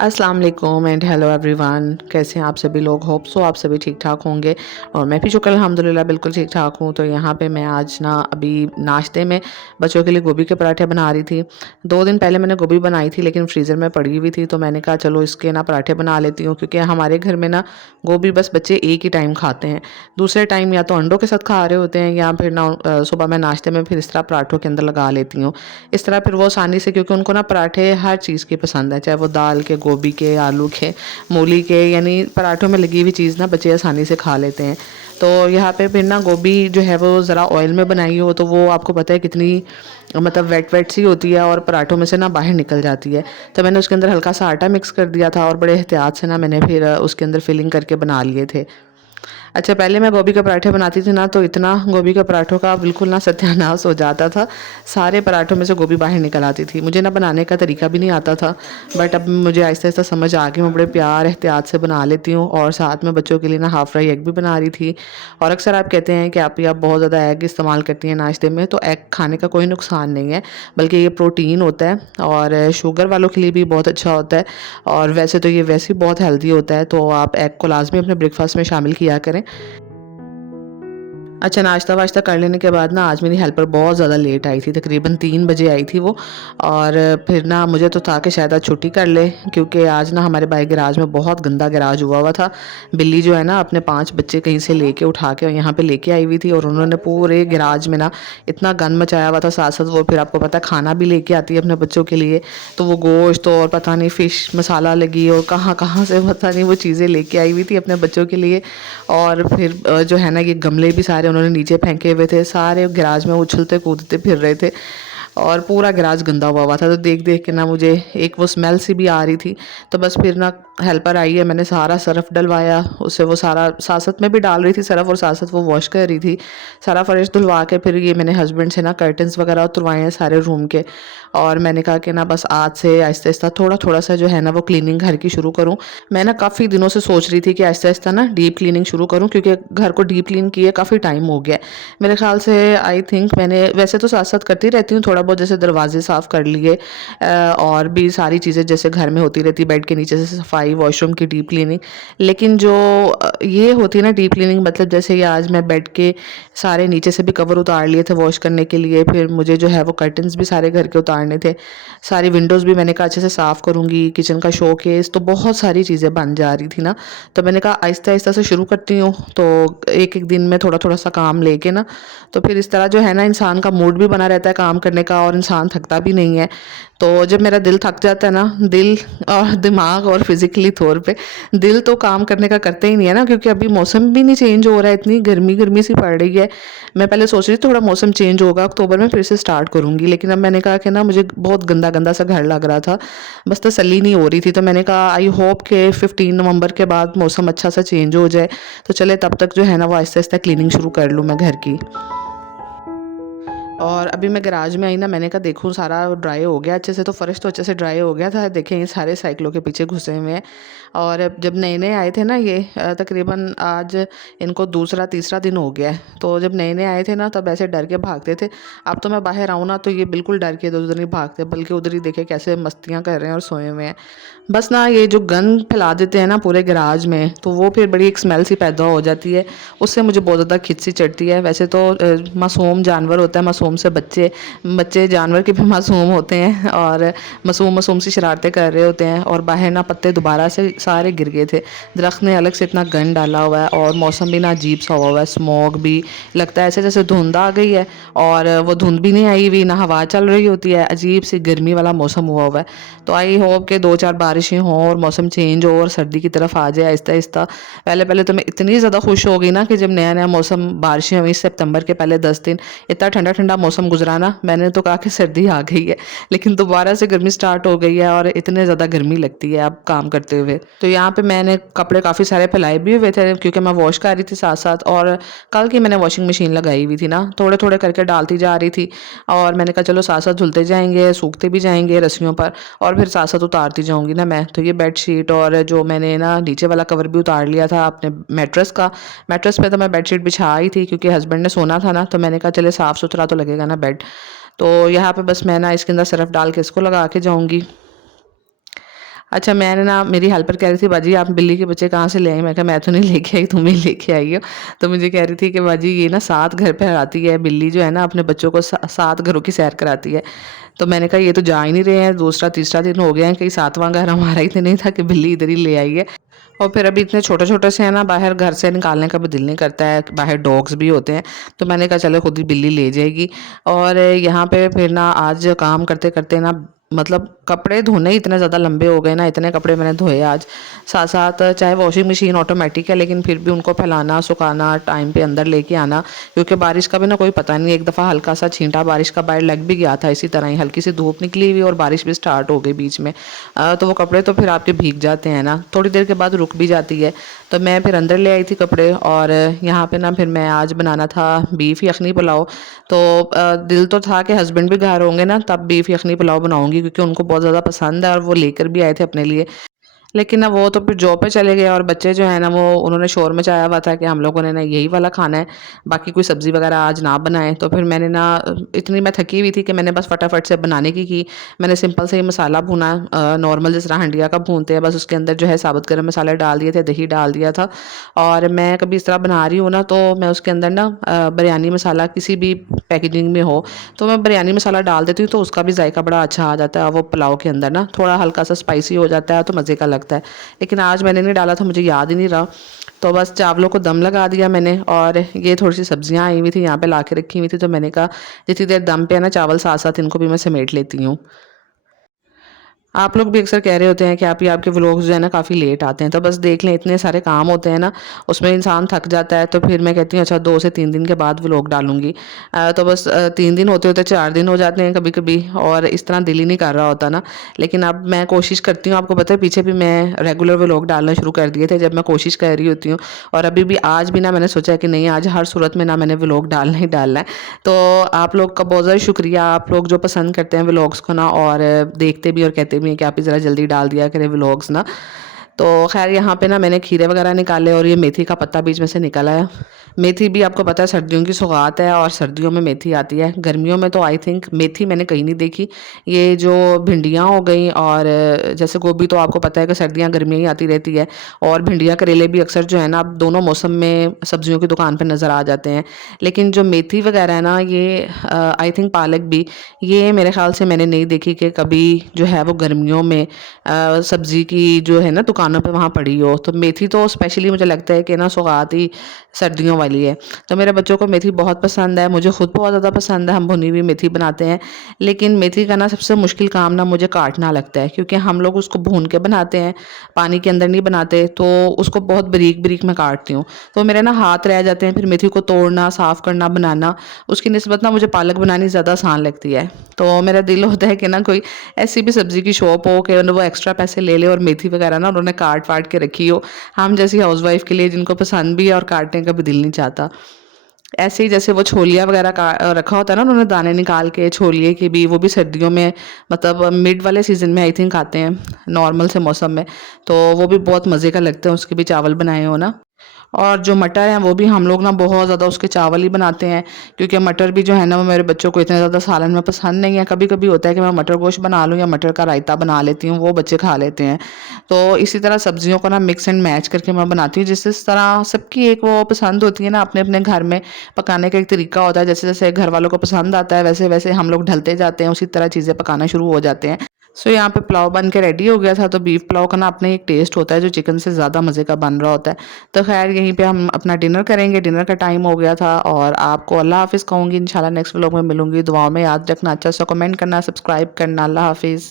अस्सलाम वालेकुम and hello everyone. कैसे हैं आप सभी लोग? होप सो आप सभी ठीक ठाक होंगे और मैं भी शुक्र अल्हम्दुलिल्लाह बिल्कुल ठीक ठाक हूँ। तो यहाँ पे मैं आज ना अभी नाश्ते में बच्चों के लिए गोभी के पराठे बना रही थी। 2 दिन पहले मैंने गोभी बनाई थी लेकिन फ्रीज़र में पड़ी हुई थी, तो मैंने कहा चलो इसके ना पराठे बना लेती हूँ, क्योंकि हमारे घर में ना गोभी बस बच्चे एक ही टाइम खाते हैं। दूसरे टाइम या तो अंडों के साथ खा रहे होते हैं या फिर ना सुबह मैं नाश्ते में फिर इस तरह पराठों के अंदर लगा लेती हूँ। इस तरह फिर वो आसानी से, क्योंकि उनको ना पराठे हर चीज़ की पसंद है, चाहे वो दाल के, गोभी के, आलू के, मूली के, यानी पराठों में लगी हुई चीज़ ना बच्चे आसानी से खा लेते हैं। तो यहाँ पे फिर ना गोभी जो है वो ज़रा ऑयल में बनाई हो तो वो आपको पता है कितनी मतलब वेट वेट सी होती है और पराठों में से ना बाहर निकल जाती है। तो मैंने उसके अंदर हल्का सा आटा मिक्स कर दिया था और बड़े एहतियात से ना मैंने फिर उसके अंदर फिलिंग करके बना लिए थे। अच्छा, पहले मैं गोभी के पराठे बनाती थी ना, तो इतना गोभी के पराठों का बिल्कुल ना सत्यानाश हो जाता था। सारे पराठों में से गोभी बाहर निकल आती थी। मुझे ना बनाने का तरीका भी नहीं आता था, बट अब मुझे आहिस्ता-आहिस्ता समझ आ गई। मैं बड़े प्यार एहतियात से बना लेती हूँ और साथ में बच्चों के लिए ना हाफ़ फ्राई एग भी बना रही थी। और अक्सर आप कहते हैं कि आप या बहुत ज़्यादा एग इस्तेमाल करती हैं नाश्ते में, तो एग खाने का कोई नुकसान नहीं है, बल्कि ये प्रोटीन होता है और शुगर वालों के लिए भी बहुत अच्छा होता है। और वैसे तो ये वैसे ही बहुत हेल्दी होता है, तो आप एग को लाज़मी अपने ब्रेकफ़ास्ट में शामिल किया करें। अच्छा, नाश्ता-वाश्ता कर लेने के बाद ना आज मेरी हेल्पर बहुत ज़्यादा लेट आई थी, तकरीबन 3 बजे आई थी वो। और फिर ना मुझे तो था कि शायद आज छुट्टी कर ले, क्योंकि आज ना हमारे बाहर गैराज में बहुत गंदा गैराज हुआ हुआ था। बिल्ली जो है ना अपने 5 बच्चे कहीं से लेके उठा के यहाँ पे लेके आई हुई थी और उन्होंने पूरे गैराज में ना इतना गंद मचाया हुआ था। साथ-साथ वो फिर आपको पता है खाना भी लेके आती है अपने बच्चों के लिए, तो वो गोश्त और पता नहीं फ़िश मसाला लगी और कहाँ-कहाँ से पता नहीं वो चीज़ें लेके आई हुई थी अपने बच्चों के लिए। और फिर जो है ना ये गमले भी सारे उन्होंने नीचे फेंके हुए थे, सारे गैराज में उछलते कूदते फिर रहे थे और पूरा गैराज गंदा हुआ हुआ था। तो देख-देख के ना मुझे एक वो स्मेल सी भी आ रही थी। तो बस फिर ना हेल्पर आई है, मैंने सारा सर्फ़ डलवाया, उससे वो सारा साथ-साथ में भी डाल रही थी सर्फ़ और साथ-साथ वो वॉश कर रही थी। सारा फ़र्श धुलवा के फिर ये मैंने हस्बैंड से ना कर्टन्स वगैरह उतरवाए हैं सारे रूम के। और मैंने कहा कि ना बस आज से आहिस्ता-आहिस्ता थोड़ा-थोड़ा सा जो है ना वो क्लीनिंग घर की शुरू करूँ। मैं ना काफ़ी दिनों से सोच रही थी कि आहिस्ता-आहिस्ता ना डीप क्लीनिंग शुरू करूँ, क्योंकि घर को डीप क्लीन किए काफ़ी टाइम हो गया है। मेरे ख़्याल से आई थिंक मैंने वैसे तो साथ-साथ करती रहती हूँ थोड़ा बहुत, जैसे दरवाज़े साफ़ कर लिए और भी सारी चीज़ें जैसे घर में होती रहती है, बेड के नीचे से सफाई, वॉशरूम की डीप क्लीनिंग। लेकिन जो ये होती है ना डीप क्लीनिंग, मतलब जैसे ये आज मैं बेड के सारे नीचे से भी कवर उतार लिए थे वॉश करने के लिए, फिर मुझे जो है वो कर्टन्स भी सारे घर के उतारने थे। सारी विंडोज़ भी मैंने कहा अच्छे से साफ़ करूँगी, किचन का शोकेस, तो बहुत सारी चीज़ें बन जा रही थी ना, तो मैंने कहा आहिस्ता-आहिस्ता से शुरू करती हूँ। तो एक-एक दिन में थोड़ा-थोड़ा सा काम लेके ना, तो फिर इस तरह जो है ना इंसान का मूड भी बना रहता है काम करने का और इंसान थकता भी नहीं है। तो जब मेरा दिल थक जाता है ना, दिल और दिमाग और फिज़िकली तौर पे, दिल तो काम करने का करता ही नहीं है ना, क्योंकि अभी मौसम भी नहीं चेंज हो रहा है, इतनी गर्मी-गर्मी सी पड़ रही है। मैं पहले सोच रही थी थोड़ा मौसम चेंज होगा, अक्टूबर में फिर से स्टार्ट करूँगी, लेकिन अब मैंने कहा कि ना मुझे बहुत गंदा-गंदा सा घर लग रहा था, बस तसल्ली नहीं हो रही थी। तो मैंने कहा आई होप कि 15 नवंबर के बाद मौसम अच्छा सा चेंज हो जाए, तो चले तब तक जो है ना वो आहिस्ता-आहिस्ता क्लीनिंग शुरू कर लूँ मैं घर की। और अभी मैं गैराज में आई ना, मैंने कहा देखूँ सारा ड्राई हो गया अच्छे से, तो फ़र्श तो अच्छे से ड्राई हो गया था। देखें ये सारे साइकिलों के पीछे घुसे हुए हैं। और जब नए-नए आए थे ना ये तकरीबन आज इनको दूसरा तीसरा दिन हो गया है। तो जब नए-नए आए थे ना तब ऐसे डर के भागते थे। अब तो मैं बाहर आऊँ ना तो ये बिल्कुल डर के इधर-उधर नहीं भागते, बल्कि उधर ही देखें कैसे मस्तियाँ कर रहे हैं और सोए हुए हैं। बस ना ये जो गंद फैला देते हैं ना पूरे गैराज में, तो वो फिर बड़ी एक स्मेल सी पैदा हो जाती है। उससे मुझे बहुत ज़्यादा खिच सी चढ़ती है। वैसे तो मासूम जानवर होता है, मासूम से बच्चे बच्चे जानवर के भी मासूम होते हैं और मासूम-मासूम सी शरारतें कर रहे होते हैं। और बाहर ना पत्ते दोबारा से सारे गिर गए थे। दरख्त ने अलग से इतना गंद डाला हुआ है और मौसम भी ना अजीब सा हुआ हुआ है। स्मॉग भी लगता है ऐसे जैसे धुंध आ गई है और वो धुंध भी नहीं आई हुई, ना हवा चल रही होती है, अजीब सी गर्मी वाला मौसम हुआ हुआ है। तो आई होप कि 2-4 बारिशें हों और मौसम चेंज हो और सर्दी की तरफ आ जाए आहिस्ता-आहिस्ता। पहले-पहले तो मैं इतनी ज़्यादा खुश हो गई ना कि जब नया-नया मौसम, बारिशें हुई सितंबर के पहले 10 दिन, इतना ठंडा-ठंडा मौसम गुज़रा ना, मैंने तो कहा कि सर्दी आ गई है। लेकिन दोबारा से गर्मी स्टार्ट हो गई है और इतने ज़्यादा गर्मी लगती है अब काम करते हुए। तो यहाँ पे मैंने कपड़े काफ़ी सारे फैलाए भी हुए थे, क्योंकि मैं वॉश कर रही थी साथ-साथ। और कल की मैंने वॉशिंग मशीन लगाई हुई थी ना, थोड़े-थोड़े करके डालती जा रही थी और मैंने कहा चलो साथ-साथ धुलते जाएँगे, सूखते भी जाएँगे रस्सियों पर और फिर साथ-साथ उतारती जाऊँगी ना मैं। तो ये बेडशीट और जो मैंने ना नीचे वाला कवर भी उतार लिया था अपने मैट्रेस का। मैट्रेस पे तो मैं बेडशीट बिछा आई थी, क्योंकि हस्बैंड ने सोना था ना, तो मैंने कहा चले साफ़-सुथरा तो लगेगा ना बेड। तो यहाँ पे बस मैं ना इसके अंदर सर्फ़ डाल के इसको लगा के जाऊँगी। अच्छा, मैंने ना मेरी हेल्पर कह रही थी, बाजी आप बिल्ली के बच्चे कहाँ से ले आई? मैं कहा मैं तो नहीं लेके आई, तुम ही लेके आई हो। तो मुझे कह रही थी कि बाजी ये ना 7 घर पे आती है बिल्ली जो है ना, अपने बच्चों को 7 घरों की सैर कराती है। तो मैंने कहा ये तो जा ही नहीं रहे हैं, दूसरा तीसरा दिन हो गया है, कहीं 7वां घर हमारा ही तो नहीं था कि बिल्ली इधर ही ले आई है। और फिर अभी इतने छोटे-छोटे से हैं ना, बाहर घर से निकालने का भी दिल नहीं करता है, बाहर डॉग्स भी होते हैं। तो मैंने कहा चलो खुद ही बिल्ली ले जाएगी। और यहाँ पे फिर ना आज काम करते-करते ना, मतलब कपड़े धोने ही इतने ज़्यादा लंबे हो गए ना, इतने कपड़े मैंने धोए आज। साथ-साथ चाहे वॉशिंग मशीन ऑटोमेटिक है, लेकिन फिर भी उनको फैलाना, सुखाना, टाइम पे अंदर लेके आना, क्योंकि बारिश का भी ना कोई पता नहीं है। एक दफ़ा हल्का-सा छींटा बारिश का बाहर लग भी गया था, इसी तरह ही हल्की सी धूप निकली हुई और बारिश भी स्टार्ट हो गई बीच में। तो वो कपड़े तो फिर आपके भीग जाते हैं ना, थोड़ी देर के बाद रुक भी जाती है। तो मैं फिर अंदर ले आई थी कपड़े, और यहाँ पे ना फिर मैं आज बनाना था बीफ यखनी पुलाव। तो दिल तो था कि हस्बैंड भी घर होंगे ना तब बीफ यखनी पुलाव बनाऊंगी, क्योंकि उनको बहुत ज़्यादा पसंद है और वो लेकर भी आए थे अपने लिए। लेकिन ना वो तो फिर जॉब पे चले गए, और बच्चे जो है ना वो उन्होंने शोर मचाया हुआ था कि हम लोगों ने ना यही वाला खाना है, बाकी कोई सब्ज़ी वगैरह आज ना बनाएं। तो फिर मैंने ना इतनी मैं थकी हुई थी कि मैंने बस फटाफट से बनाने की। मैंने सिंपल से ही मसाला भूना, नॉर्मल जिस तरह हंडिया का भूनते हैं, बस उसके अंदर जो है साबुत गरम मसाले डाल दिए थे, दही डाल दिया था। और मैं कभी इस तरह बना रही हूँ ना, तो मैं उसके अंदर ना बिरयानी मसाला किसी भी पैकेजिंग में हो तो मैं बिरयानी मसाला डाल देती हूँ, तो उसका भी जायका बड़ा अच्छा आ जाता है। वो पुलाव के अंदर ना थोड़ा हल्का सा स्पाइसी हो जाता है, तो मज़े का लगता है। लेकिन आज मैंने नहीं डाला था, मुझे याद ही नहीं रहा। तो बस चावलों को दम लगा दिया मैंने, और ये थोड़ी सी सब्जियां आई हुई थी यहाँ पे ला के रखी हुई थी, तो मैंने कहा जितनी देर दम पे है ना चावल, साथ साथ इनको भी मैं समेट लेती हूँ। आप लोग भी अक्सर कह रहे होते हैं कि आपके व्लॉग्स जो है ना काफ़ी लेट आते हैं, तो बस देख लें, इतने सारे काम होते हैं ना, उसमें इंसान थक जाता है। तो फिर मैं कहती हूँ अच्छा 2 से 3 दिन के बाद व्लॉग डालूंगी। तो बस 3 दिन होते होते 4 दिन हो जाते हैं कभी कभी, और इस तरह दिल ही नहीं कर रहा होता ना। लेकिन अब मैं कोशिश करती हूँ, आपको पता है पीछे भी मैं रेगुलर व्लॉग डालना शुरू कर दिए थे जब मैं कोशिश कर रही होती हूँ। और अभी भी आज भी ना मैंने सोचा कि नहीं, आज हर सूरत में ना मैंने व्लॉग डालना ही डालना है। तो आप लोग का बहुत ज़्यादा शुक्रिया, आप लोग जो पसंद करते हैं व्लॉग्स को ना, और देखते भी और कहते भी हैं कि आप ही ज़रा जल्दी डाल दिया करें व्लॉग्स ना। तो खैर यहाँ पे ना मैंने खीरे वगैरह निकाले, और ये मेथी का पत्ता बीच में से निकला है। मेथी भी आपको पता है सर्दियों की सौगात है, और सर्दियों में मेथी आती है। गर्मियों में तो आई थिंक मेथी मैंने कहीं नहीं देखी। ये जो भिंडियाँ हो गई, और जैसे गोभी तो आपको पता है कि सर्दियाँ गर्मियाँ ही आती रहती है। और भिंडियाँ करेले भी अक्सर जो है ना, अब दोनों मौसम में सब्जियों की दुकान पर नज़र आ जाते हैं। लेकिन जो मेथी वगैरह है ना, ये आई थिंक पालक भी, ये मेरे ख्याल से मैंने नहीं देखी कि कभी जो है वो गर्मियों में सब्जी की जो है ना दुकानों पे वहाँ पड़ी हो। तो मेथी तो स्पेशली मुझे लगता है कि ना सौगात ही सर्दियों वाली है। तो मेरे बच्चों को मेथी बहुत पसंद है, मुझे खुद बहुत ज़्यादा पसंद है, हम भुनी हुई मेथी बनाते हैं। लेकिन मेथी का ना सबसे मुश्किल काम ना मुझे काटना लगता है, क्योंकि हम लोग उसको भून के बनाते हैं, पानी के अंदर नहीं बनाते। तो उसको बहुत बारीक बारीक मैं काटती हूँ, तो मेरे ना हाथ रह जाते हैं। फिर मेथी को तोड़ना, साफ़ करना, बनाना, उसकी निस्बत ना मुझे पालक बनानी ज़्यादा आसान लगती है। तो मेरा दिल होता है कि ना कोई ऐसी भी सब्ज़ी की शॉप हो कि वो एक्स्ट्रा पैसे ले ले, और मेथी वगैरह ना उन्होंने काट वाट के रखी हो, हम जैसी हाउसवाइफ के लिए जिनको पसंद भी है और काटने का भी दिल नहीं चाहता। ऐसे ही जैसे वो छोलिया वगैरह का रखा होता है ना उन्होंने, दाने निकाल के छोलिए के भी, वो भी सर्दियों में, मतलब मिड वाले सीज़न में आई थिंक आते हैं, नॉर्मल से मौसम में। तो वो भी बहुत मज़े का लगता है, उसके भी चावल बनाए हो ना। और जो मटर हैं वो भी हम लोग ना बहुत ज़्यादा उसके चावल ही बनाते हैं, क्योंकि मटर भी जो है ना वो मेरे बच्चों को इतने ज़्यादा सालन में पसंद नहीं है। कभी कभी होता है कि मैं मटर गोश्त बना लूँ या मटर का रायता बना लेती हूँ, वो बच्चे खा लेते हैं। तो इसी तरह सब्जियों को ना मिक्स एंड मैच करके मैं बनाती हूँ, जिस तरह सबकी एक वो पसंद होती है ना, अपने अपने घर में पकाने का एक तरीका होता है। जैसे जैसे घर वालों को पसंद आता है, वैसे वैसे हम लोग ढलते जाते हैं, उसी तरह चीज़ें पकाना शुरू हो जाते हैं। सो यहाँ पे पुलाव बन के रेडी हो गया था। तो बीफ पुलाव का ना अपने एक टेस्ट होता है जो चिकन से ज़्यादा मज़े का बन रहा होता है। तो खैर यहीं पे हम अपना डिनर करेंगे, डिनर का टाइम हो गया था। और आपको अल्लाह हाफ़िज़ कहूँगी, इंशाल्लाह नेक्स्ट व्लॉग में मिलूंगी। दुआओं में याद रखना, अच्छा सा कमेंट करना, सब्सक्राइब करना। अल्लाह हाफ़िज़।